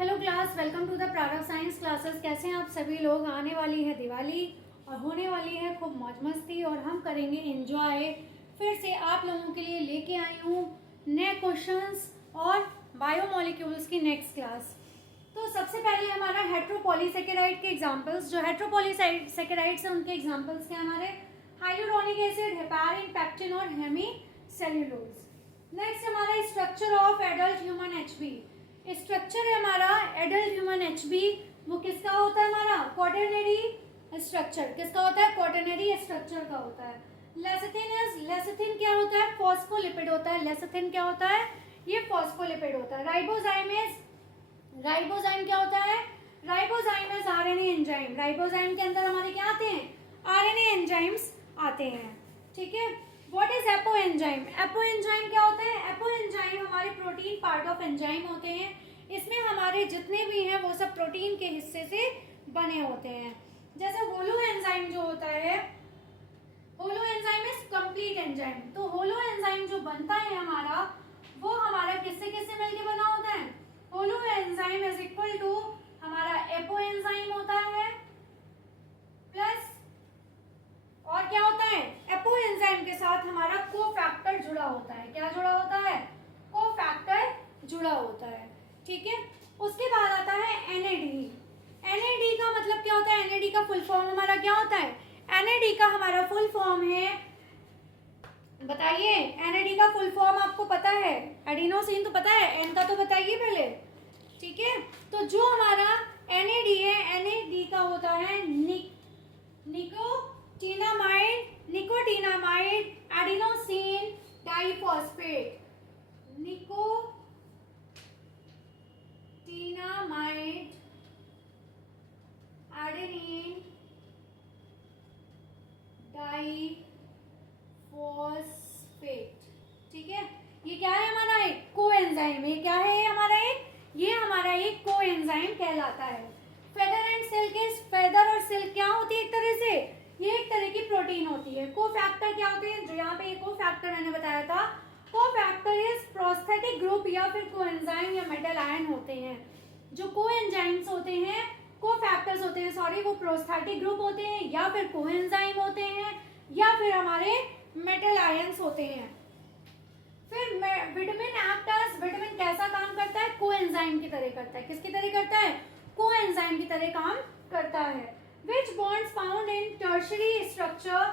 Hello class, welcome to the Prarambh science classes. कैसे हैं आप सभी लोग। आने वाली है दिवाली और होने वाली है खूब मौज मस्ती और हम करेंगे एंजॉय। फिर से आप लोगों के लिए लेके आई हूँ नए क्वेश्चंस और बायोमोलिक्यूल्स की नेक्स्ट क्लास। तो सबसे पहले हमारा हेट्रोपॉलीसेकेराइड के एग्जांपल्स, जो हेट्रोपॉलीसेकेराइड्स हैं उनके एग्जांपल्स के हमारे हाइलुरोनिक एसिड, हेपारिन, पैक्टिन और हेमीसेल्यूलोज। नेक्स्ट हमारा structure of adult human HB. Structure है हमारा एडल्ट ह्यूमन एचबी, वो किसका होता है हमारा क्वाटरनरी स्ट्रक्चर। किसका होता है क्वाटरनरी स्ट्रक्चर का होता है। लेसिथिन क्या होता है फॉस्फोलिपिड होता है। लेसिथिन क्या होता है ये फॉस्फोलिपिड होता है। राइबोजाइम क्या होता है ribozyme is RNA enzyme. Ribozyme के अंदर हमारे क्या आते हैं आरएनए एंजाइम्स आते हैं। ठीक है। What is apo enzyme. Apo enzyme क्या होते हैं एपो एंजाइम हमारे प्रोटीन पार्ट ऑफ एंजाइम होते हैं। इसमें हमारे जितने भी हैं वो सब प्रोटीन के हिस्से से बने होते हैं। जैसे होलो एंजाइम जो होता है, holoenzyme is complete enzyme. तो होलो एंजाइम जो बनता है हमारा वो हमारा किससे किससे मिलके बना होता है। Holoenzyme is equal to हमारा एपो एंजाइम होता है प्लस और क्या होता है एपो एंजाइम के साथ हमारा कोफैक्टर जुड़ा होता है। क्या जुड़ा होता है कोफैक्टर जुड़ा होता है। ठीक है। उसके बाद आता है एनएडी। एनएडी का मतलब क्या होता है एनएडी का फुल फॉर्म हमारा क्या होता है। एनएडी का हमारा फुल फॉर्म है, बताइए एनएडी का फुल फॉर्म आपको पता है। एडिनोसिन तो पता है, एन का तो बताइए पहले। ठीक है। तो जो हमारा एनएडी है एनएडी का होता है nicotinamide adenosine diphosphate. Nicotinamide adenine diphosphate. ठीक है। ये क्या है हमारा एक कोएंजाइम। ये क्या है ये हमारा एक कोएंजाइम कहलाता है। Feather and silk is, feather और सिल्क क्या होती है एक तरह से ये एक तरह की प्रोटीन होती है। कोफैक्टर क्या होते हैं जो यहाँ पे कोफैक्टर मैंने बताया था। कोफैक्टर इज प्रोस्थेटिक ग्रुप या फिर कोएंजाइम या मेटल आयन होते हैं। जो कोएंजाइम्स होते हैं कोफैक्टर्स होते हैं सॉरी, वो प्रोस्थेटिक ग्रुप होते हैं या फिर कोएंजाइम होते हैं या फिर हमारे मेटल आयंस होते हैं। फिर विटामिन एक्टर्स, विटामिन कैसा काम करता है कोएंजाइम की तरह करता है। किसकी तरह करता है कोएंजाइम की तरह काम करता है। Which bonds found in tertiary structure,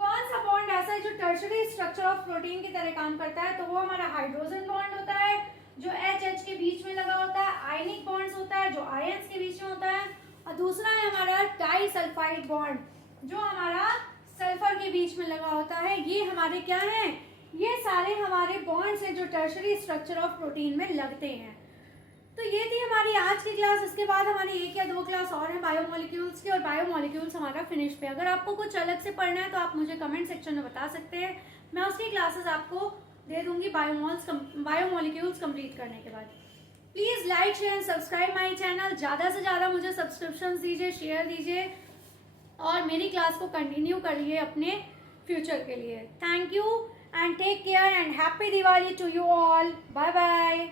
कौन सा बॉन्ड ऐसा है जो टर्शरी स्ट्रक्चर ऑफ प्रोटीन की तरह काम करता है। तो वो हमारा हाइड्रोजन बॉन्ड होता है जो H के बीच में लगा होता है। आयनिक बॉन्ड्स होता है जो आयंस के बीच में होता है। और दूसरा है हमारा डाइसल्फाइड बॉन्ड जो हमारा सल्फर के बीच में लगा होता है। ये हमारे क्या हैं ये सारे हमारे बॉन्ड्स हैं जो टर्शरी स्ट्रक्चर ऑफ प्रोटीन में लगते हैं। तो ये थी हमारी आज की क्लास। इसके बाद हमारी एक या दो क्लास और है बायोमोलिक्यूल्स की और बायोमोलिक्यूल्स हमारा फिनिश पे। अगर आपको कुछ अलग से पढ़ना है तो आप मुझे कमेंट सेक्शन में बता सकते हैं, मैं उसकी क्लासेस आपको दे दूंगी बायोमोलिक्यूल्स कंप्लीट करने के बाद। Please like share subscribe my channel. ज़्यादा से ज़्यादा मुझे सब्सक्रिप्शन दीजिए, शेयर दीजिए और मेरी क्लास को कंटिन्यू करिए अपने फ्यूचर के लिए। Thank you and take care and happy Diwali to you all. Bye bye.